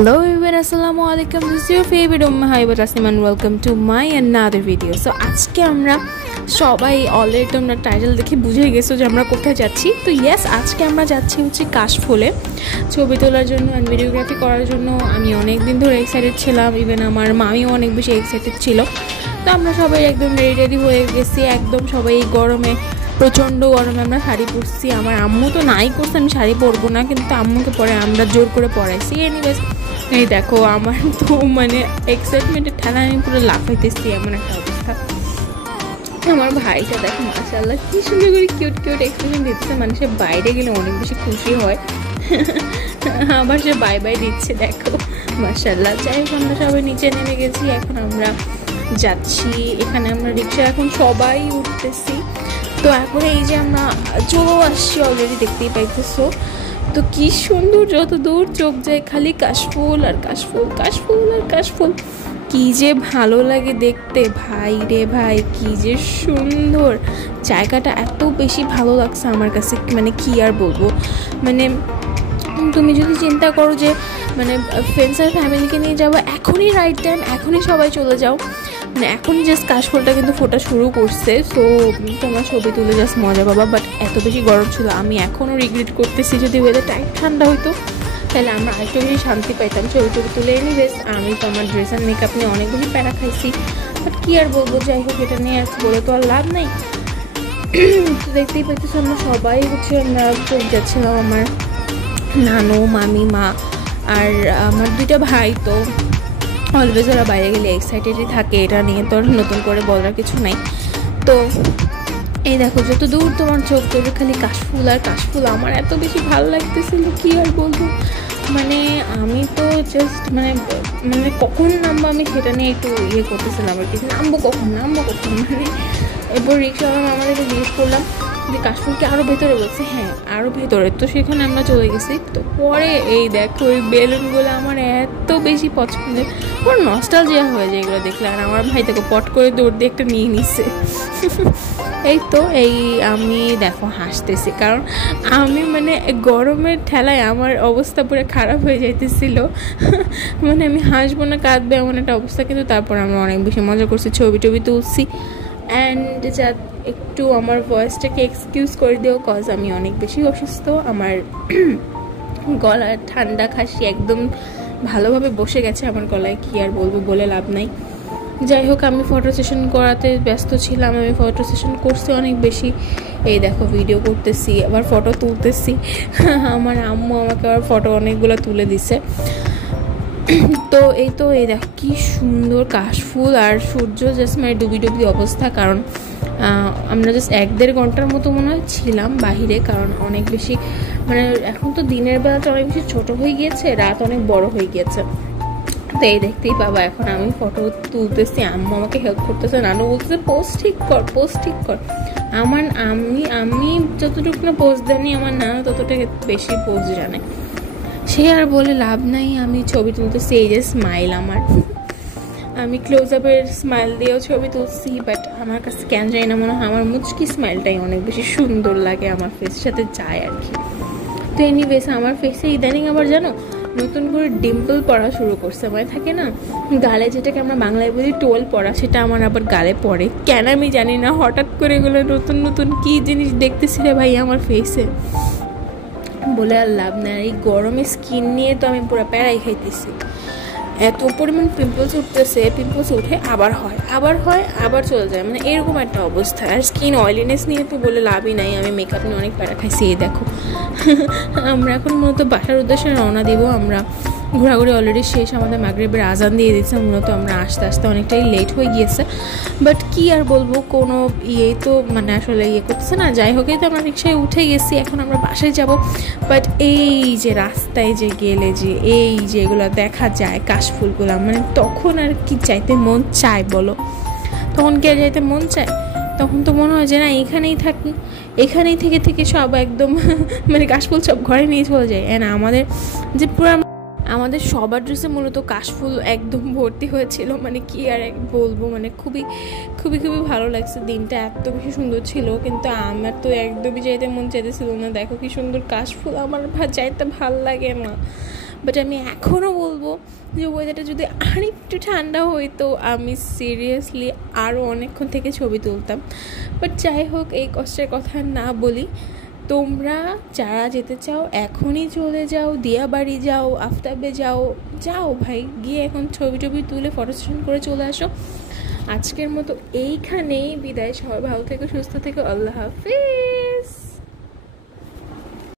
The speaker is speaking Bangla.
Hello everyone, assalamu alaikum. This is your favorite Habiba Tasnim and welcome to my another video. So আজকে আমরা সবাই অলরেডি তোমরা টাইটেল দেখে বুঝে গেছো যে আমরা কোথায় যাচ্ছি। তো ইয়েস, আজকে আমরা যাচ্ছি হচ্ছে কাশফুলে ছবি তোলার জন্য এন্ড ভিডিওগ্রাফি করার জন্য। আমি অনেক দিন ধরে এক্সাইটেড ছিলাম, ইভেন আমার মামিও অনেক বেশি এক্সাইটেড ছিল। তো আমরা সবাই একদম রেডি হয়ে গেছি, একদম সবাই গরমে, প্রচণ্ড গরমে আমরা শাড়ি পরছি। আমার আম্মু তো নাই করছে আমি শাড়ি পরবো না, কিন্তু আম্মুকে পরে আমরা জোর করে পরাইছি। এনিওয়েজ এই দেখো আমার তো মানে এক্সাইটমেন্টের ঠেলা আমি পুরো লাফাইতেছি, এমন একটা অবস্থা। আমার ভাইটা দেখো মাশাআল্লাহ কি সুন্দর করে কিউট কিউট এক্সপ্রেশন দিচ্ছে, মানুষের বাইরে গেলে অনেক বেশি খুশি হয়। আবার সে বাই বাই দিচ্ছে দেখো মাশাআল্লাহ। যাই হোক আমরা সবাই নিচে নেমে গেছি, এখন আমরা যাচ্ছি। এখানে আমরা রিক্সা এখন সবাই উঠতেছি। তো এখন এই যে আমরা চলেও আসছি, অলরেডি দেখতেই পাইতেছো। তো কি সুন্দর, যত দূর চোখ যায় খালি কাশফুল আর কাশফুল, কাশফুল আর কাশফুল। কি যে ভালো লাগে দেখতে ভাই রে ভাই, কি যে সুন্দর জায়গাটা, এত বেশি ভালো লাগছে আমার কাছে, মানে কি আর বলবো। মানে তুমি যদি চিন্তা করো যে মানে ফ্রেন্ডস আর ফ্যামিলিকে নিয়ে যাবো, এখনই রাইট টাইম, এখনই সবাই চলে যাও। মানে এখনই জাস্ট কাশফুলটা কিন্তু ফোটা শুরু করছে, সো তোমার ছবি তুলে জাস্ট মজা পাবা। বাট এত বেশি গরম ছিল, আমি এখনও রিগ্রেট করতেছি, যদি ওয়েদারটা একটু ঠান্ডা হইতো তাহলে আমরা আরেকটু বেশি শান্তি পাইতাম ছবি তুলে। এনিওয়েজ আমি তো আমার ড্রেস আর মেকআপ নিয়ে অনেক বেশি প্যারা খাইছি, বাট কী আর বলবো। যাই হোক, এটা নিয়ে আর বলে তো আর লাভ নেই। তো দেখতেই পাইতেছি আমরা সবাই হচ্ছে আমরা চলে যাচ্ছিলাম, আমার নানু, মামি, মা আর আমার দুইটা ভাই। তো অলওয়েজ ওরা বাইরে গেলে এক্সাইটেডই থাকে, এটা নিয়ে তো নতুন করে বলার কিছু নাই। তো এই দেখো যত দূর তোমার চোখ যাবে খালি কাশফুল আর কাশফুল। আমার এত বেশি ভালো লাগতেছিল, কি আর বলবো। মানে আমি তো জাস্ট মানে কখন নামবো আমি সেটা নিয়ে একটু ইয়ে করতেছিলাম আর কি, নামবো কখন মানে। এরপর রিক্সাওয়ালা আমাদেরকে জিজ্ঞেস করলাম যে কাশফুলকে আরও ভেতরে, বলছে হ্যাঁ আরও ভেতরে। তো সেখানে আমরা চলে গেছি। তো পরে এই দেখো ওই বেলুনগুলো আমার এত বেশি পছন্দের, পুরো নস্টালজিয়া হয়ে যায় এগুলো দেখলে। আর আমার ভাই থেকে পট করে দৌড় দিয়ে একটা নিয়ে নিচ্ছে। এই তো এই আমি দেখো হাসতেছি, কারণ আমি মানে গরমের ঠেলায় আমার অবস্থা পুরো খারাপ হয়ে যাইতেছিল। মানে আমি হাসবো না কাঁদবে এমন একটা অবস্থা, কিন্তু তারপর আমরা অনেক বেশি মজা করছি, ছবি তুলছি। অ্যান্ড যা একটু আমার ভয়েসটাকে এক্সকিউজ করে দিও, কজ আমি অনেক বেশি অসুস্থ। আমার গলার ঠান্ডা খাসি একদম ভালোভাবে বসে গেছে আমার গলায়, কি আর বলবো, বলে লাভ নাই। যাই হোক আমি ফটো সেশন করাতে ব্যস্ত ছিলাম, আমি ফটো সেশন করছি অনেক বেশি। এই দেখো ভিডিও করতেছি, আবার ফটো তুলতেছি। আমার আম্মু আমাকে আবার ফটো অনেকগুলো তুলে দিছে। তো এই দেখো কি সুন্দর কাশফুল আর সূর্য, জাস্ট মানে ডুবি অবস্থা। কারণ আমরা জাস্ট 1-1.5 ঘন্টার মতো মনে হয় ছিলাম বাহিরে, কারণ অনেক বেশি মানে এখন তো দিনের বেলাটা অনেক বেশি ছোটো হয়ে গিয়েছে, রাত অনেক বড় হয়ে গিয়েছে। তো এই দেখতেই পাবা এখন আমি ফটো তুলতেছি, আম্মু আমাকে হেল্প করতেছে, নানু বলতেছে পোস্ট ঠিক কর। আমি যতটুকু না পোস্ট জানি, আমার নানু ততটা বেশি পোস্ট জানে। সে আর বলে লাভ নাই, আমি ছবি তুলতেছি। এই যে স্মাইল আমার, আমি ক্লোজ আপের স্মাইল দিয়েও ছবি তুলছি, বাট আমার কাছে কেন জানি না মনে হয় আমার মুচকি স্মাইলটাই অনেক বেশি সুন্দর লাগে, আমার ফেসের সাথে যায় আর কি। তো এনিওয়েজ আমার ফেসে ইদানিং আবার জানো নতুন করে ডিম্পল পড়া শুরু করছে, মানে থাকে না গালে, যেটাকে আমরা বাংলায় বলি টোল পড়া, সেটা আমার আবার গালে পড়ে কেন আমি জানি না। হঠাৎ করে এগুলো নতুন কি জিনিস দেখতেছি রে ভাই আমার ফেসে, বলে আর লাভ নেই। এই গরমে স্কিন নিয়ে তো আমি পুরো প্যারাই খাইতেছি, এত পরিমাণ পিম্পলস উঠতেছে, পিম্পলস উঠে আবার হয় আবার চলে যায়, মানে এরকম একটা অবস্থা। আর স্কিন অয়েলিনেস নিয়ে তো বলে লাভই নাই, আমি মেকআপ নিয়ে অনেক প্যারা খাইছি। এই দেখো আমরা এখন মূলত বাসার উদ্দেশ্যে রওনা দিব। আমরা ঘোরাঘুরি অলরেডি শেষ, আমাদের মাগরিবের আজান দিয়ে দিচ্ছে, মূলত আমরা আসতে অনেকটাই লেট হয়ে গিয়েছে। বাট কি আর বলবো, কোনো তো মানে আসলে করতেছে না। যাই হোক, তো আমরা রিক্সায় উঠে গেছি, এখন আমরা বাসায় যাব। বাট এই যে রাস্তায় যে গেলে যে এই যে এগুলো দেখা যায় কাশফুলগুলো, মানে তখন আর কি চাইতে মন চায় বলো? তখন কে যাইতে মন চায়? তখন তো মনে হয় যে না এখানেই থাকি, এখানেই থেকে সব একদম মানে কাশফুল সব ঘরে নিয়ে চলে যায়। না আমাদের যে পুরো আমাদের সবার ড্রেসে মূলত কাশফুল একদম ভর্তি হয়েছিল, মানে কি আর বলবো, মানে খুবই ভালো লাগছে। দিনটা এত বেশি সুন্দর ছিল, কিন্তু আমার তো একদমই যাইতে মন চাইতেছিল না। দেখো কি সুন্দর কাশফুল, আমার যাইতে ভাল লাগে না। বাট আমি এখনও বলবো যে ওয়েদারটা যদি আর একটু ঠান্ডা হইতো আমি সিরিয়াসলি আরও অনেকক্ষণ থেকে ছবি তুলতাম। বাট যাই হোক, এই কষ্টের কথা না বলি। তোমরা যারা যেতে চাও এখনই চলে যাও, দিয়াবাড়ি যাও, আফতাবে যাও, যাও ভাই, গিয়ে এখন ছবি টবি তুলে ফটো সেশন করে চলে আসো। আজকের মতো এইখানেই বিদায়। সবাই ভালো থেকো, সুস্থ থেকো, আল্লাহ হাফিজ।